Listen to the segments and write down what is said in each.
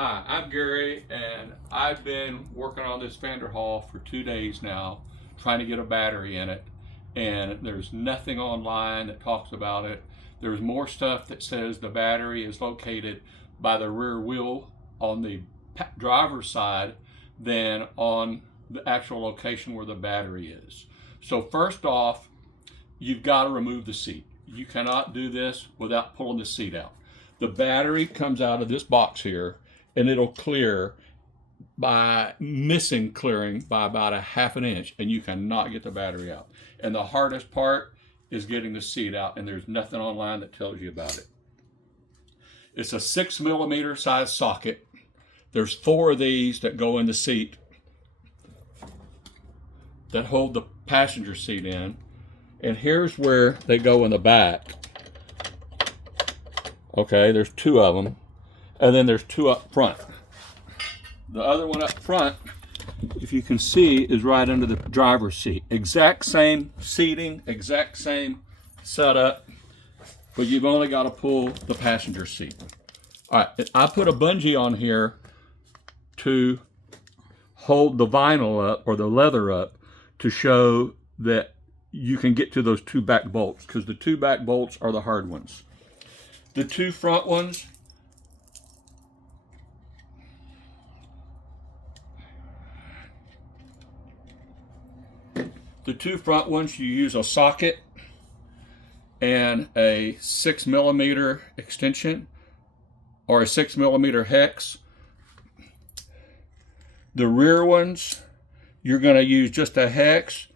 Hi, I'm Gary, and I've been working on this Vanderhall for 2 days now, trying to get a battery in it, and there's nothing online that talks about it. There's more stuff that says the battery is located by the rear wheel on the driver's side than on the actual location where the battery is. So first off, you've got to remove the seat. You cannot do this without pulling the seat out. The battery comes out of this box here, and it'll clear by missing clearing by about a half an inch, and you cannot get the battery out. And the hardest part is getting the seat out, and there's nothing online that tells you about it. It's a 6mm size socket. There's 4 of these that go in the seat that hold the passenger seat in, and here's where they go in the back. Okay, there's 2 of them, and then there's 2 up front. The other one up front, if you can see, is right under the driver's seat. Exact same seating, exact same setup, but you've only got to pull the passenger seat. All right, I put a bungee on here to hold the vinyl up, or the leather up, to show that you can get to those 2 back bolts, because the 2 back bolts are the hard ones. The 2 front ones, you use a socket and a 6mm extension or a 6mm hex. The rear ones, you're going to use just a hex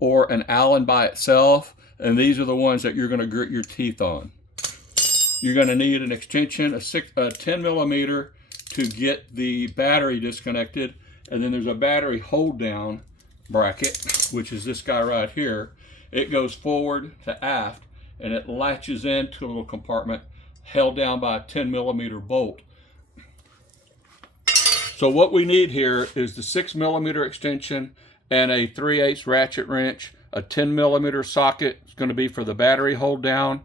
or an Allen by itself, and these are the ones that you're going to grit your teeth on. You're going to need an extension, a 10mm to get the battery disconnected, and then there's a battery hold down bracket, which is this guy right here. It goes forward to aft, and it latches into a little compartment held down by a 10mm bolt. So what we need here is the 6mm extension and a 3/8 ratchet wrench, a 10mm socket. It's going to be for the battery hold down,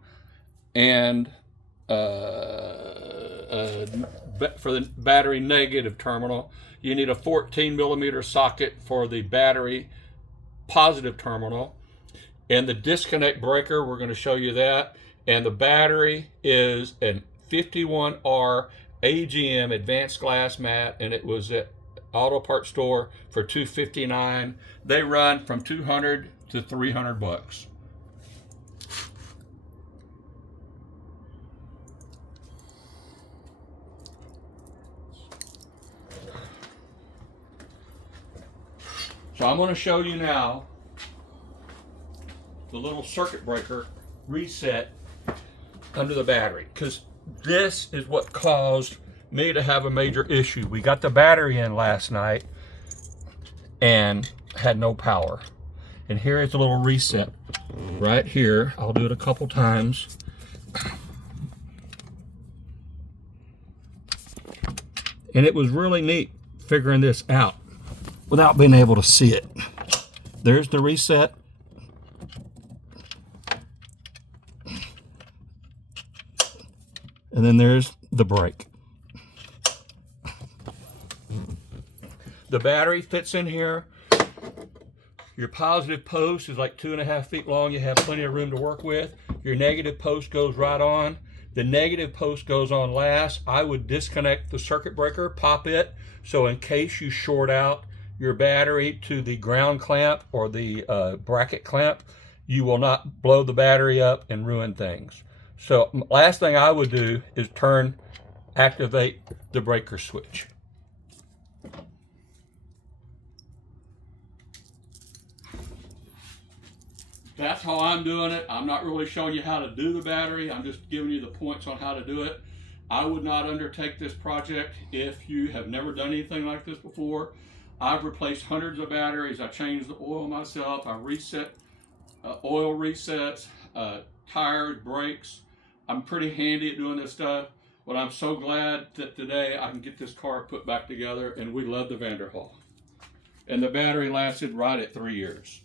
and for the battery negative terminal. You need a 14mm socket for the battery positive terminal, and the disconnect breaker, we're going to show you that. And the battery is an 51R AGM advanced glass mat, and it was at auto parts store for $259. They run from $200 to $300. So I'm going to show you now the little circuit breaker reset under the battery, because this is what caused me to have a major issue. We got the battery in last night and had no power. And here is a little reset right here. I'll do it a couple times. And it was really neat figuring this out without being able to see it. There's the reset. And then there's the brake. The battery fits in here. Your positive post is like 2.5 feet long. You have plenty of room to work with. Your negative post goes right on. The negative post goes on last. I would disconnect the circuit breaker, pop it, so in case you short out your battery to the ground clamp or the bracket clamp, you will not blow the battery up and ruin things. So last thing I would do is activate the breaker switch. That's how I'm doing it. I'm not really showing you how to do the battery. I'm just giving you the points on how to do it. I would not undertake this project if you have never done anything like this before. I've replaced hundreds of batteries. I changed the oil myself. I reset oil resets, tires, brakes. I'm pretty handy at doing this stuff, but I'm so glad that today I can get this car put back together, and we love the Vanderhall. And the battery lasted right at 3 years.